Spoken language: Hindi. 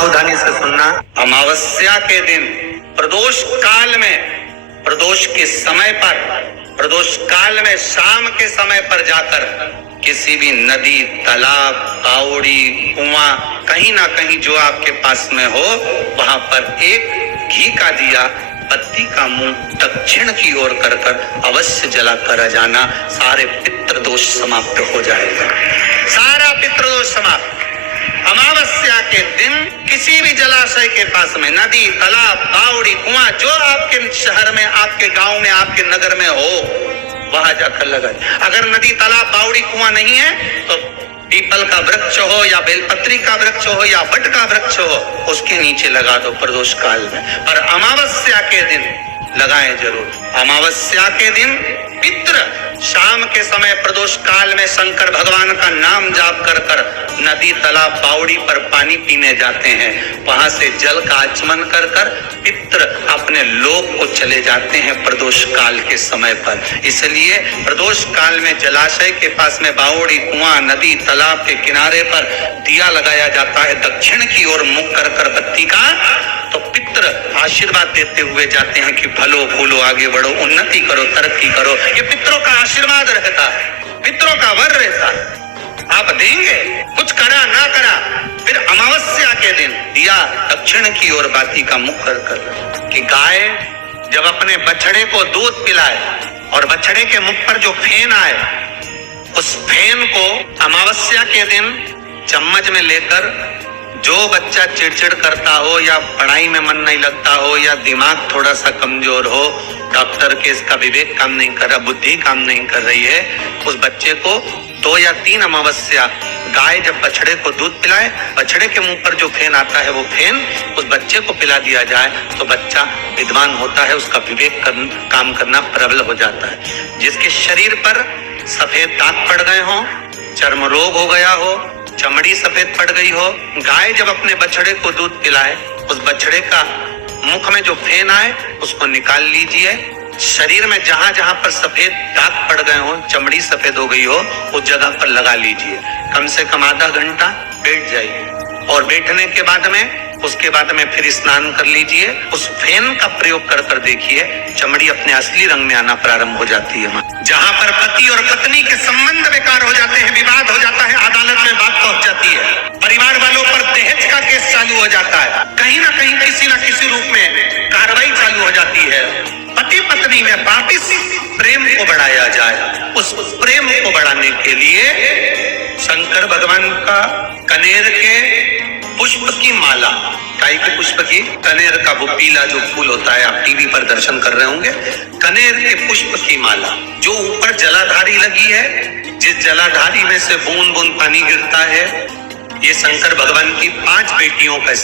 सावधानी से सुनना। अमावस्या के दिन प्रदोष काल में, प्रदोष के समय पर, प्रदोष काल में शाम के समय पर जाकर किसी भी नदी, तालाब, बावड़ी, कुआं, कहीं ना कहीं जो आपके पास में हो, वहां पर एक घी का दिया, बत्ती का मुंह दक्षिण की ओर कर अवश्य जला कर जाना। सारे पितृदोष समाप्त हो जाएगा, सारा पितृदोष समाप्त। अमावस्या के दिन किसी भी जलाशय के पास में, नदी, तालाब, बावड़ी, कुआं, जो आपके शहर में, आपके गांव में, आपके नगर में हो, वहां जाकर लगाए। अगर नदी, तालाब, बावड़ी, कुआं नहीं है तो पीपल का वृक्ष हो या बेलपत्री का वृक्ष हो या वट का वृक्ष हो, उसके नीचे लगा दो प्रदोष काल में। पर अमावस्या के दिन लगाएं जरूर। अमावस्या के दिन पितृ शाम के समय प्रदोष काल में शंकर भगवान का नाम जाप कर नदी, तालाब, बावड़ी पर पानी पीने जाते हैं। वहां से जल का आचमन कर पितृ अपने लोक को चले जाते हैं प्रदोष काल के समय पर। इसलिए प्रदोष काल में जलाशय के पास में, बावड़ी, कुआं, नदी, तालाब के किनारे पर दिया लगाया जाता है दक्षिण की ओर मुख कर बत्ती का, तो पितृ आशीर्वाद देते हुए जाते हैं कि फलो फूलो, आगे बढ़ो, उन्नति करो, तरक्की करो। ये पितरों का आशीर्वाद रहता है, पितरों का वर रहता है। आप देंगे, कुछ करा ना करा, फिर अमावस्या के दिन दिया दक्षिण की ओर बाती का मुख कर कि गाय जब अपने बछड़े को दूध पिलाए और बछड़े के मुख पर जो फेन आए, उस फेन को अमावस्या के दिन चम्मच में लेकर, जो बच्चा चिड़चिड़ करता हो या पढ़ाई में मन नहीं लगता हो या दिमाग थोड़ा सा कमजोर हो, डॉक्टर के इसका विवेक काम नहीं कर रहा, बुद्धि काम नहीं कर रही है, उस बच्चे को 2 या 3 अमावस्या गाय जब बछड़े को दूध पिलाए, बछड़े के मुंह पर जो फेन आता है वो फेन उस बच्चे को पिला दिया जाए तो बच्चा विद्वान होता है, उसका विवेक काम करना प्रबल हो जाता है। जिसके शरीर पर सफेद दाग पड़ गए हो, चर्म रोग हो गया हो, चमड़ी सफेद पड़ गई हो, गाय जब अपने बछड़े को दूध पिलाए, उस बछड़े का मुख में जो फेन आए उसको निकाल लीजिए। शरीर में जहां जहां पर सफेद दाग पड़ गए हो, चमड़ी सफेद हो गई हो, उस जगह पर लगा लीजिए। कम से कम आधा घंटा बैठ जाइए और बैठने के बाद में, उसके बाद में फिर स्नान कर लीजिए। उस फेन का प्रयोग कर देखिए, चमड़ी अपने असली रंग में आना प्रारंभ हो जाती है। जहां पर पति और पत्नी के संबंध बेकार हो जाते हैं, विवाद हो जाता है, अदालत में बात पहुंच जाती है, परिवार वालों पर दहेज का केस चालू हो जाता है, कहीं ना कहीं किसी न किसी रूप में कार्रवाई चालू हो जाती है, पति पत्नी में वापिस प्रेम को बढ़ाया जाए। उस प्रेम को बढ़ाने के लिए शंकर भगवान का कनेर के पुष्प की माला, काय के पुष्प की, कनेर का वो पीला जो फूल होता है, आप टीवी पर दर्शन कर रहे होंगे, कनेर के पुष्प की माला जो ऊपर जलाधारी लगी है, जिस जलाधारी में से बूंद बूंद पानी गिरता है, ये शंकर भगवान की 5 बेटियों का